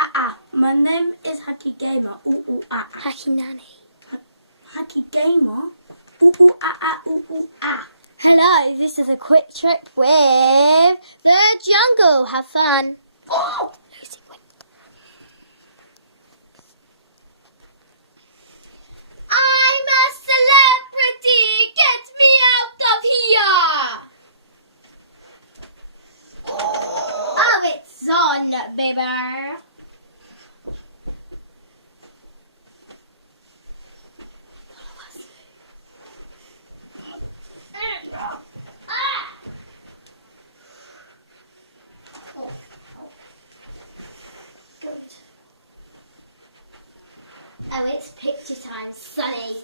ah ah. My name is Hacky Gamer. Ooh ooh ah. Hacky Nanny. Hacky Gamer. Ooh ooh ah ah. Ooh ooh ah. Hello, this is a quick trip with the jungle. Have fun. Oh! Lucy, wait. I'm a celebrity. Get me out of here. Oh, it's on, baby. Oh, it's picture time, Sonny.